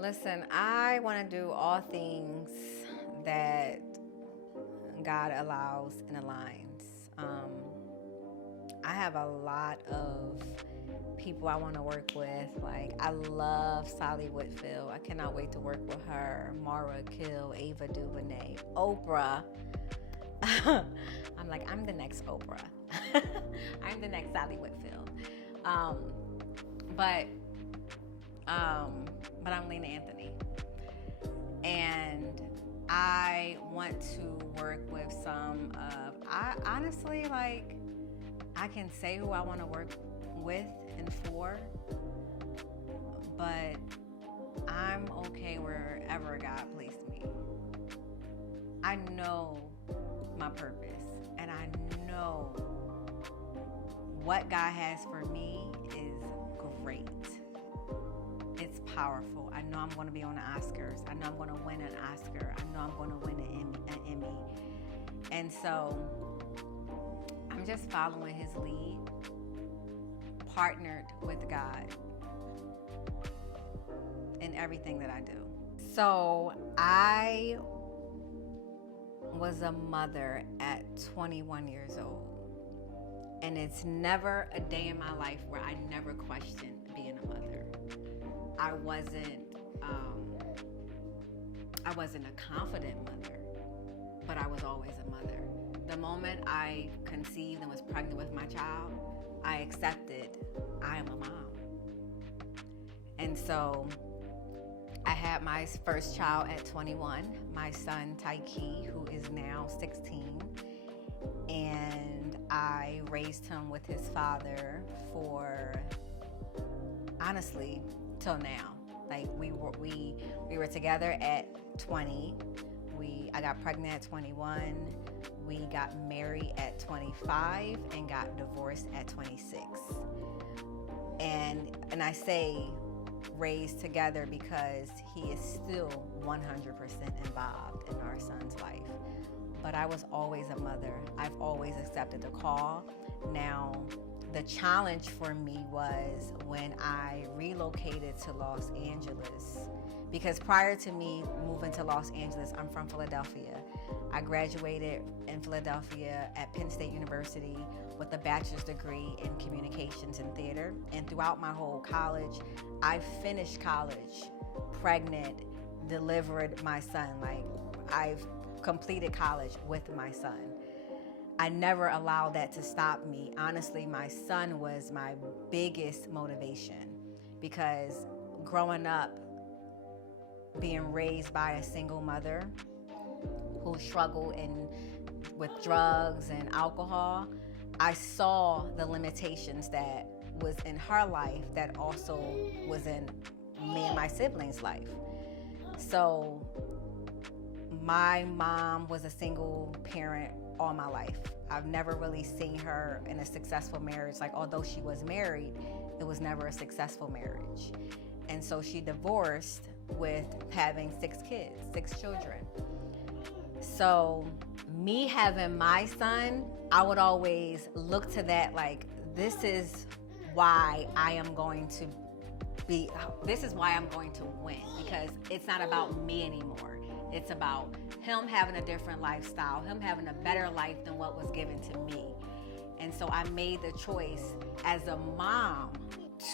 Listen, I want to do all things that God allows and aligns. I have a lot of people I want to work with. Like, I love Sally Whitfield. I cannot wait to work with her. Mara Kill, Ava DuVernay, Oprah. I'm like, I'm the next Oprah. I'm the next Sally Whitfield. Um, but but I'm Lena Anthony. And I want to work with some of, I honestly, like, I can say who I want to work with and for, but I'm okay wherever God placed me. I know my purpose, and I know what God has for me is great. It's powerful. I know I'm going to be on the Oscars. I know I'm going to win an Oscar. I know I'm going to win an Emmy. And so I'm just following his lead, partnered with God in everything that I do. So I was a mother at 21 years old. And it's never a day in my life where I never questioned being a mother. I wasn't a confident mother, but I was always a mother. The moment I conceived and was pregnant with my child, I accepted I am a mom. And so I had my first child at 21, my son Taiki, who is now 16. And I raised him with his father for, honestly, till now. Like, we were together at 20. I got pregnant at 21. We got married at 25 and got divorced at 26. And I say raised together because he is still 100% involved in our son's life. But I was always a mother. I've always accepted the call. Now, the challenge for me was when I relocated to Los Angeles, because prior to me moving to Los Angeles, I'm from Philadelphia. I graduated in Philadelphia at Penn State University with a bachelor's degree in communications and theater. And throughout my whole college, I finished college pregnant, delivered my son. Like, I've completed college with my son. I never allowed that to stop me. Honestly, my son was my biggest motivation, because growing up, being raised by a single mother who struggled with drugs and alcohol, I saw the limitations that was in her life that also was in me and my siblings' life. So my mom was a single parent all my life. I've never really seen her in a successful marriage. Like, although she was married, it was never a successful marriage. And so she divorced with having 6 kids, 6 children. So me having my son, I would always look to that like, this is why I'm going to win, because it's not about me anymore. It's about him having a different lifestyle, him having a better life than what was given to me. And so I made the choice as a mom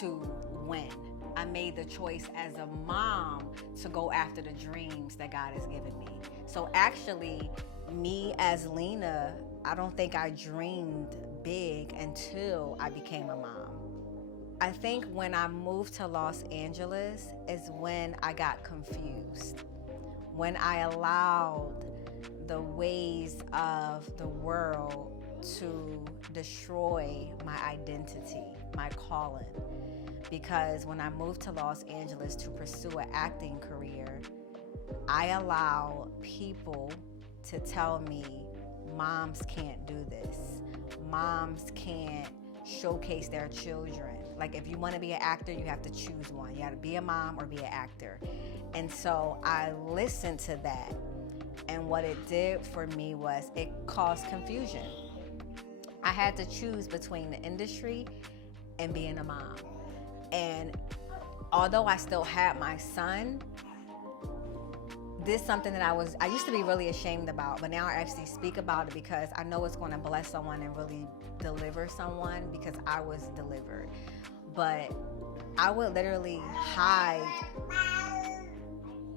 to win. I made the choice as a mom to go after the dreams that God has given me. So actually, me as Lena, I don't think I dreamed big until I became a mom. I think when I moved to Los Angeles is when I got confused. When I allowed the ways of the world to destroy my identity, my calling. Because when I moved to Los Angeles to pursue an acting career, I allowed people to tell me, moms can't do this. Moms can't showcase their children. Like, if you want to be an actor, you have to choose one. You got to be a mom or be an actor. And so I listened to that. And what it did for me was it caused confusion. I had to choose between the industry and being a mom. And although I still had my son, this is something that I used to be really ashamed about, but now I actually speak about it because I know it's going to bless someone and really deliver someone because I was delivered. But I would literally hide.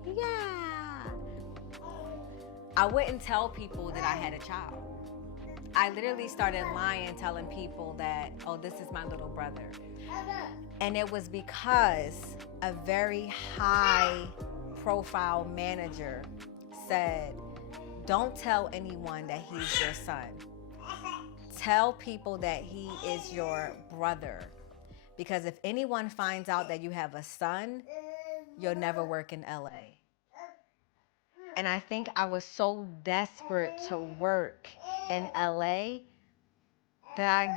Yeah. I wouldn't tell people that I had a child. I literally started lying, telling people that, oh, this is my little brother. And it was because a very high profile manager said, don't tell anyone that he's your son. Tell people that he is your brother. Because if anyone finds out that you have a son, you'll never work in LA. And I think I was so desperate to work in LA that I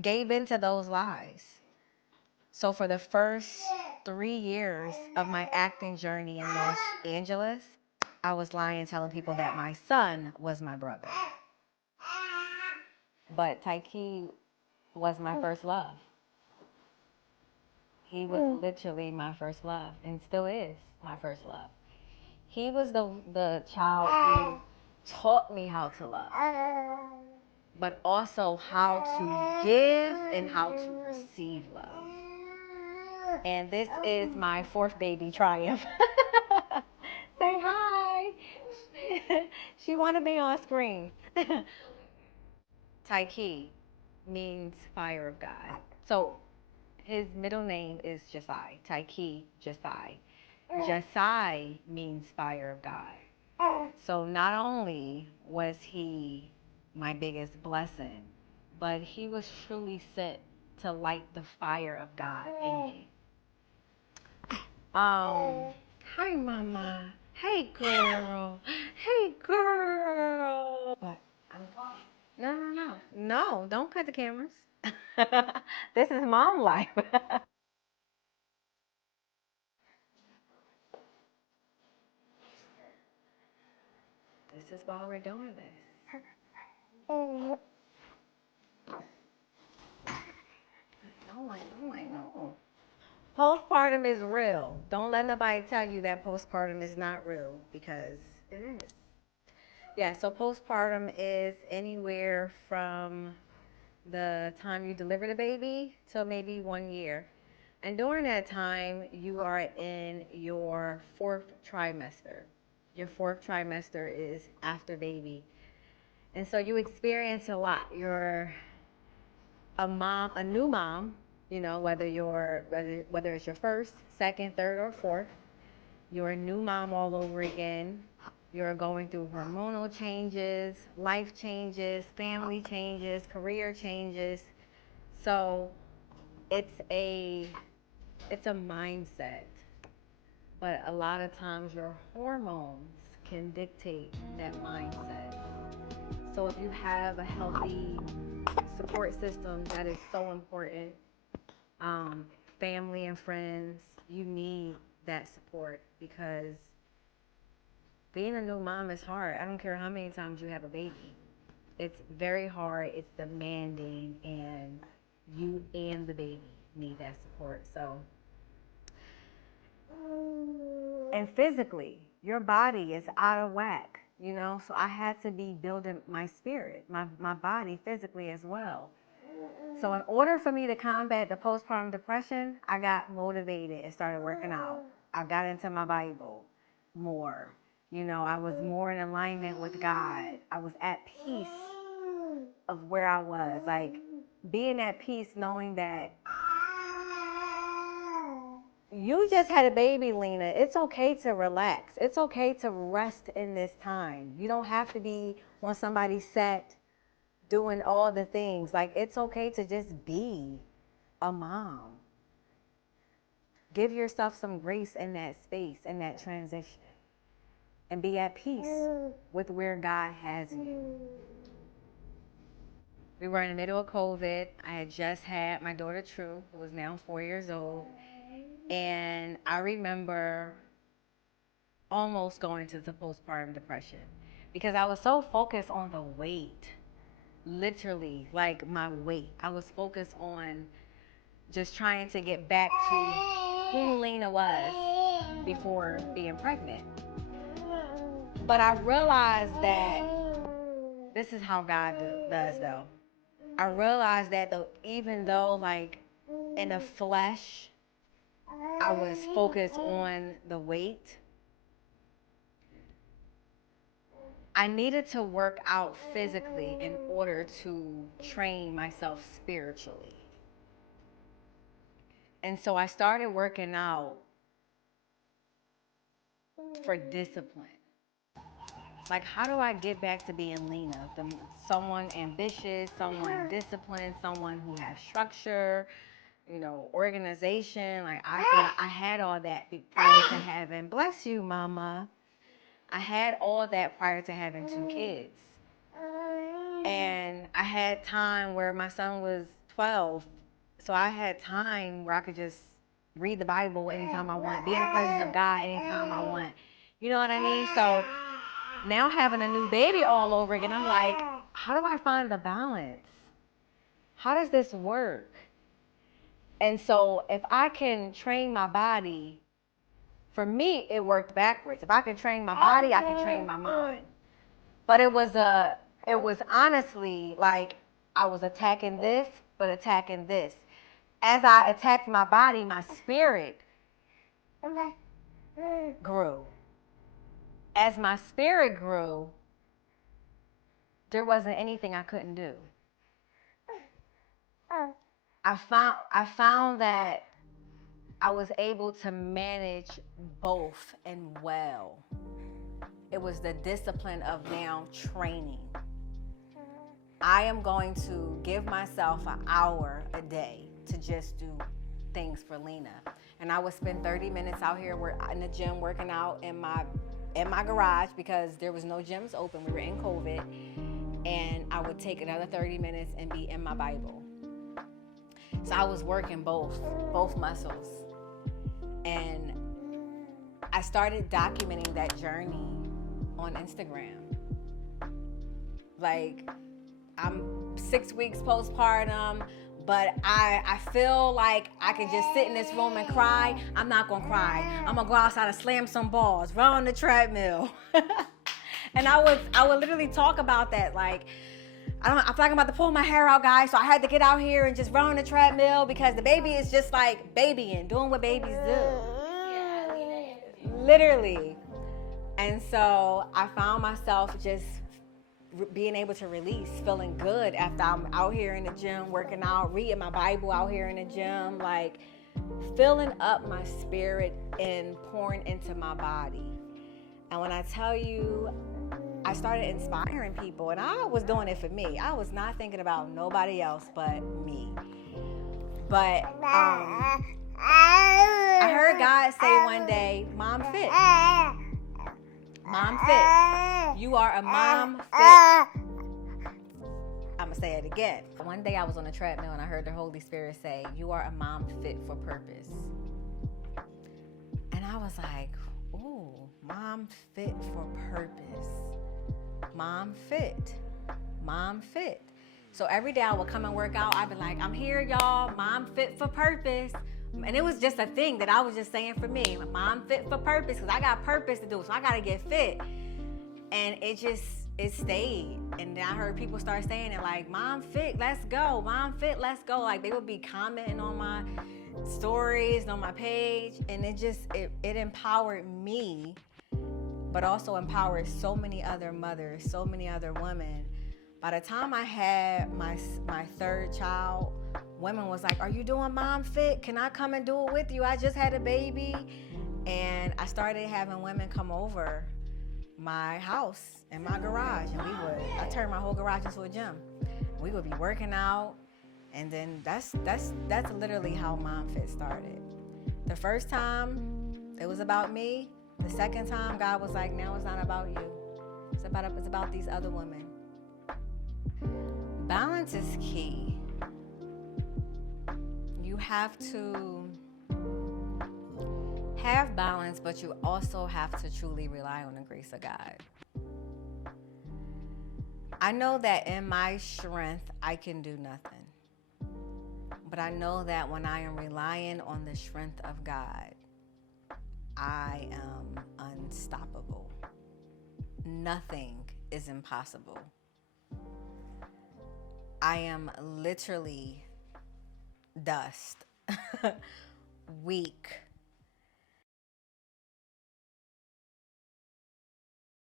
gave into those lies. So for the first 3 years of my acting journey in Los Angeles, I was lying, telling people that my son was my brother. But Taiki was my first love. He was literally my first love and still is my first love. He was the child who taught me how to love, but also how to give and how to receive love. And this is my fourth baby triumph. Say hi. She wanted me on screen. Taiki means fire of God. So his middle name is Jasai. Taiki Jasai. Jasai means fire of God. So not only was he my biggest blessing, but he was truly sent to light the fire of God in me. Hi, Mama. Hey, girl. Hey, girl. What? No, no, no. No, don't cut the cameras. This is mom life. This is why we're doing this. No, I know. Postpartum is real. Don't let nobody tell you that postpartum is not real because it is. Yeah, so postpartum is anywhere from the time you deliver the baby till maybe 1 year. And during that time, you are in your fourth trimester. Your fourth trimester is after baby. And so you experience a lot. You're a mom, a new mom, you know, whether it's your first, second, third, or fourth. You're a new mom all over again. You're going through hormonal changes, life changes, family changes, career changes. So it's a mindset. But a lot of times your hormones can dictate that mindset. So if you have a healthy support system, that is so important. Um, Family and friends, you need that support because being a new mom is hard. I don't care how many times you have a baby. It's very hard, it's demanding, and you and the baby need that support. So, and physically, your body is out of whack, you know? So I had to be building my spirit, my body physically as well. So in order for me to combat the postpartum depression, I got motivated and started working out. I got into my Bible more. You know, I was more in alignment with God. I was at peace of where I was. Like being at peace knowing that you just had a baby, Lena. It's okay to relax. It's okay to rest in this time. You don't have to be on somebody's set doing all the things. Like, it's okay to just be a mom. Give yourself some grace in that space, in that transition, and be at peace with where God has you. We were in the middle of COVID. I had just had my daughter True, who was now 4 years old. And I remember almost going to the postpartum depression because I was so focused on the weight, literally, like my weight. I was focused on just trying to get back to who Lena was before being pregnant. But I realized that this is how God does, though. I realized that even though, like, in the flesh, I was focused on the weight, I needed to work out physically in order to train myself spiritually. And so I started working out for discipline. Like, how do I get back to being Lena? Someone ambitious, someone disciplined, someone who has structure, organization. Like, I had all that prior to having, bless you, mama. I had all that prior to having 2 kids. And I had time where my son was 12. So I had time where I could just read the Bible anytime I want, be in the presence of God anytime I want. You know what I mean? So now having a new baby all over again, I'm like, how do I find the balance? How does this work? And so if I can train my body, for me, it worked backwards. If I can train my body, I can train my mind. But it was honestly like I was attacking this, but attacking this. As I attacked my body, my spirit grew. As my spirit grew, there wasn't anything I couldn't do. I found that I was able to manage both and well. It was the discipline of now training. I am going to give myself an hour a day to just do things for Lena. And I would spend 30 minutes out here in the gym working out in my garage because there was no gyms open. We were in COVID. And I would take another 30 minutes and be in my Bible. So I was working both muscles. And I started documenting that journey on Instagram. Like, I'm 6 weeks postpartum, but I feel like I can just sit in this room and cry. I'm not gonna cry. I'm gonna go outside and slam some balls, run on the treadmill. And I would literally talk about that. Like, I feel like I'm about to pull my hair out, guys. So I had to get out here and just run on the treadmill because the baby is just like babying, doing what babies do. Literally. And so I found myself just being able to release, feeling good after I'm out here in the gym working out, reading my Bible out here in the gym, like filling up my spirit and pouring into my body. And when I tell you, I started inspiring people, and I was doing it for me. I was not thinking about nobody else but me. But I heard God say one day, Mom fit. Mom fit. You are a mom fit. I'm going to say it again. One day I was on the treadmill and I heard the Holy Spirit say, you are a mom fit for purpose. And I was like, ooh, mom fit for purpose. Mom fit. Mom fit. So every day I would come and work out. I'd be like, I'm here, y'all. Mom fit for purpose. And it was just a thing that I was just saying for me. Mom fit for purpose because I got purpose to do. So I got to get fit. And it stayed. And then I heard people start saying it like, Mom fit, let's go. Mom fit, let's go. Like they would be commenting on my stories and on my page. And it empowered me, but also empowered so many other mothers, so many other women. By the time I had my third child, women was like, are you doing Mom Fit? Can I come and do it with you? I just had a baby. And I started having women come over my house and my garage. And I turned my whole garage into a gym. We would be working out. And then that's literally how Mom Fit started. The first time it was about me. The second time God was like, now it's not about you. It's about these other women. Balance is key. You have to have balance, but you also have to truly rely on the grace of God. I know that in my strength, I can do nothing. But I know that when I am relying on the strength of God, I am unstoppable. Nothing is impossible. I am literally dust, weak,